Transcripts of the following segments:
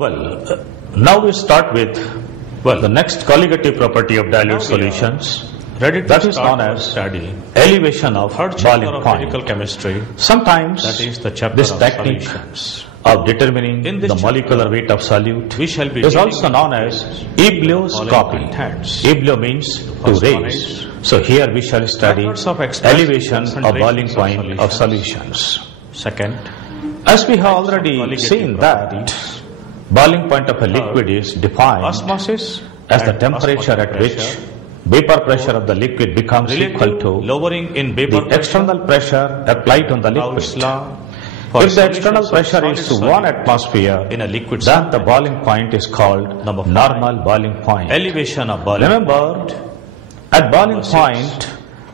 Now we start with the next colligative property of dilute solutions. That is known as elevation of boiling point. Chemistry. Sometimes That is the chapter this of technique solutions. of determining In this the molecular weight of solute We shall be is dealing also with known as ebullioscopy. contents. Ebullios means to First one raise. is So here we shall study methods of expressing elevation of boiling concentrations of point of solutions. solutions. Second, As we have already colligative seen that boiling point of a liquid is defined osmosis as the and temperature at osmotic which pressure vapor pressure of the liquid becomes equal relative to lowering in the vapor pressure, external pressure applied on the Raoult's liquid. law. For If the external solutions of pressure is solid 1 solute atmosphere, in a liquid then the solvent. boiling point is called Number 5. normal boiling point. Elevation of boiling Remember, at boiling Number 6. point,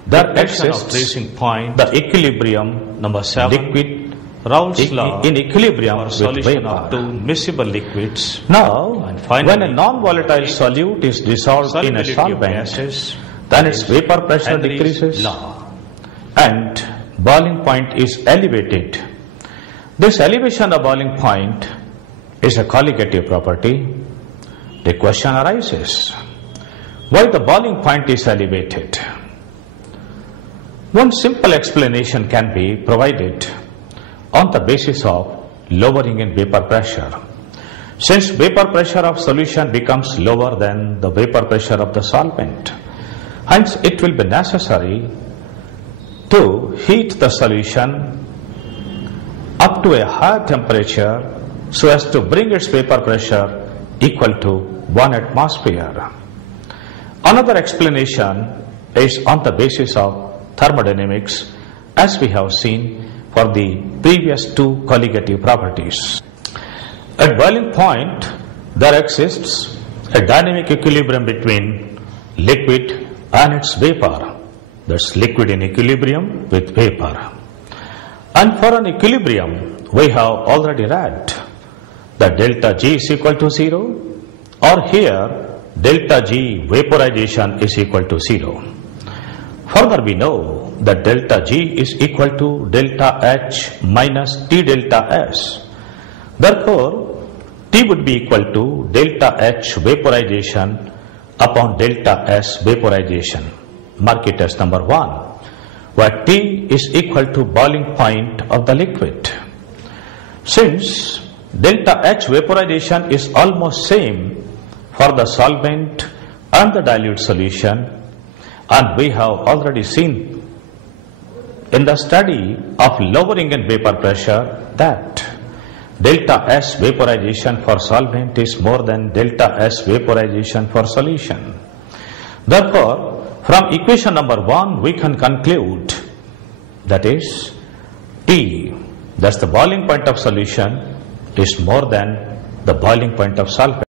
there detection of exists freezing point. the equilibrium Number 7, liquid Raoult's law in equilibrium for with solution of two vapor. miscible liquids. Now, And finally, when a non-volatile solute is dissolved in a Solubility of solvent, gases. then its vapor pressure Henry's decreases law. and boiling point is elevated. This elevation of boiling point is a colligative property. The question arises, why the boiling point is elevated? One simple explanation can be provided on the basis of lowering in vapor pressure. Since vapor pressure of solution becomes lower than the vapor pressure of the solvent, hence it will be necessary to heat the solution up to a higher temperature so as to bring its vapor pressure equal to 1 atmosphere. Another explanation is on the basis of thermodynamics, as we have seen for the previous two colligative properties. At boiling point, there exists a dynamic equilibrium between liquid and its vapor. That's liquid in equilibrium with vapor. And for an equilibrium, we have already read that delta G is equal to 0, or here delta G vaporization is equal to 0. Further, we know that delta G is equal to delta H minus T delta S. Therefore, T would be equal to delta H vaporization upon delta S vaporization. Mark it as number 1, where T is equal to boiling point of the liquid. Since delta H vaporization is almost same for the solvent and the dilute solution, and we have already seen in the study of lowering in vapor pressure that delta S vaporization for solvent is more than delta S vaporization for solution. Therefore, from equation number 1, we can conclude that is T, that's the boiling point of solution, is more than the boiling point of solvent.